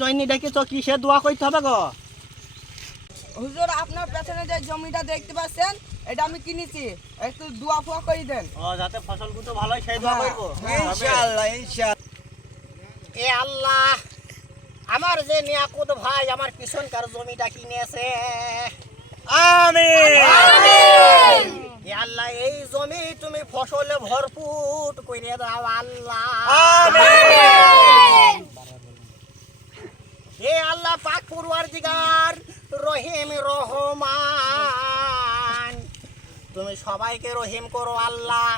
জয়নি ডেকেছ কিসে দোয়া করতে হবে গো? হুজুর আপনার পেছনে যে জমিটা দেখতে পাচ্ছেন এটা আমি কিনেছি, একটু দোয়া ফোয়া করে দেন। যাতে ফসলগুলো ভালো হয় সেই দোয়া করবো। ইনশাআল্লাহ ইনশাআল্লাহ। এ আল্লাহ, আমার যে নিয়াকুত ভাই আমার পিছনকার জমিটা কিনেছে, আমিন আমিন। এ আল্লাহ, এই জমি তুমি ফসলে ভরপুর করে দাও আল্লাহ, আমিন। এ আল্লাহ পাক পরওয়ারদিগার রহিম রহমান, তুমি সবাইকে রহিম করো আল্লাহ।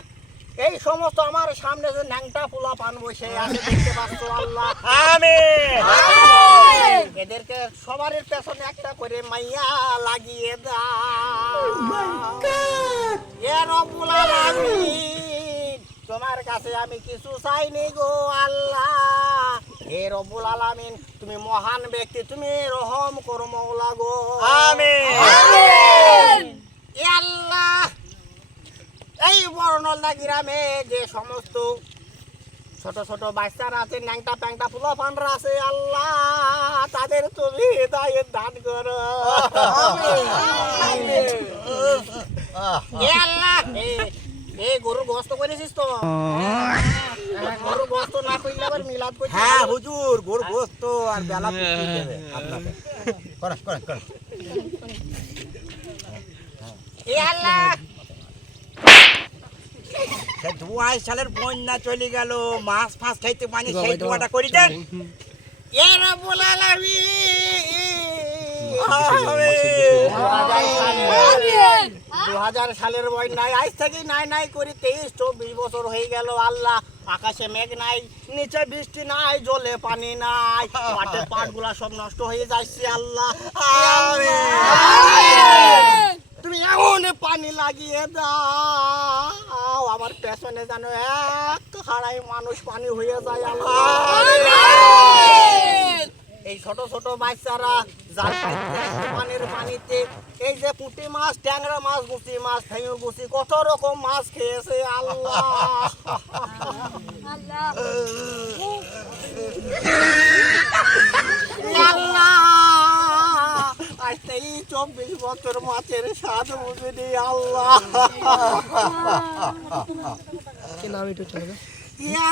এই সমস্ত আমার সামনে যে ন্যাংটা পোলা পান বসে আছে দেখতে পাচ্ছ আল্লাহ, আমিন আমিন। এদেরকে সবার পেছনে একটা করে মাইয়া লাগিয়ে দাও। এ রব্বুল আলামিন, তোমার কাছে আমি কিছু চাইনি গো আল্লাহ। হে রব্বুল আলামিন, তুমি মহান ব্যক্তি, তুমি রহম করো মওলা গো, আমিন আমিন। এ আল্লাহ, এই বর্ণলদা গ্রামে যে সমস্ত ছোট ছোট বাচ্চারা আছে, ন্যাংটা প্যাংটা পোলাপানরা আছে আল্লাহ, তাদের তুমি হিদায়াত দান করো, আমিন। এ আল্লাহ, এই গরুর গোশত করেছিস তো? গরুর গোশত না করলে আবার মিলাদ করতে? হ্যাঁ হুজুর, গরু গোশত আর বেলা পুষ্টি দেবে আপনাকে। করেন করেন করেন। এ আল্লাহ, সে ২ সালের বন্যা চলে গেল, মাছ ফাছ খাইতে পানি, সেই দোয়াটা করে দেন। এ রব্বুল আলামিন, ২০০০ সালের বন্যায় আজ থেকে নাই করে ২৩-২৪ বছর হয়ে গেল আল্লাহ। আকাশে মেঘ নাই, নিচে বৃষ্টি নাই, জলে পানি নাই, পাটের পাটগুলা সব নষ্ট হয়ে যাচ্ছে আল্লাহ, আমিন। তুমি এমন পানি লাগিয়ে দাও আমার পেছনে যেন এক হারাই মানুষ পানি হয়ে যায় আল্লাহ, আমিন। এই ছোট ছোট বাচ্চারা পানির পানিতে এই যে পুঁটি মাছ, ট্যাংরা মাছ, গুচি মাছ, ফেঙু গুচি, কত রকম মাছ খেয়েছে আল্লাহ, আল্লাহ। আজ থেকে 24 বছর মাছের স্বাদ বুঝিনি আল্লাহ,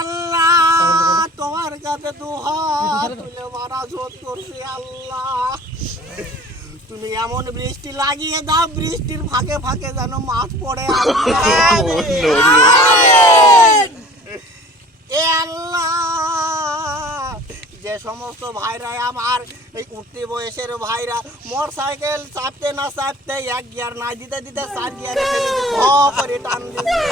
আল্লাহ। তোমার কাছে দুহাত তুলে মারা জোর করছি আল্লাহ, তুমি এমন বৃষ্টি লাগিয়ে দাও, বৃষ্টির ফাঁকে ফাঁকে যেন মাছ পড়ে আল্লাহ, আমিন। এ আল্লাহ, যে সমস্ত ভাইরা আমার এই উঠতি বয়সের ভাইরা মোটর সাইকেল চাপতে না চাপতে 1 গিয়ার না দিতে দিতে 4 গিয়ারে করে টান দিচ্ছে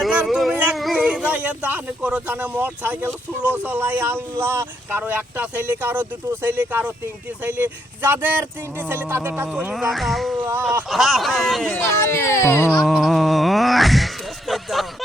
এদের তুমি একটু হৃদয়ে দান করো, জানে মোটর সাইকেল স্লো চলাই আল্লাহ। কারো একটা ছেলে, কারো 2টো ছেলে, কারো 3টি ছেলে, যাদের 3টি ছেলে তাদেরটা চলে যাক আল্লাহ, আমিন।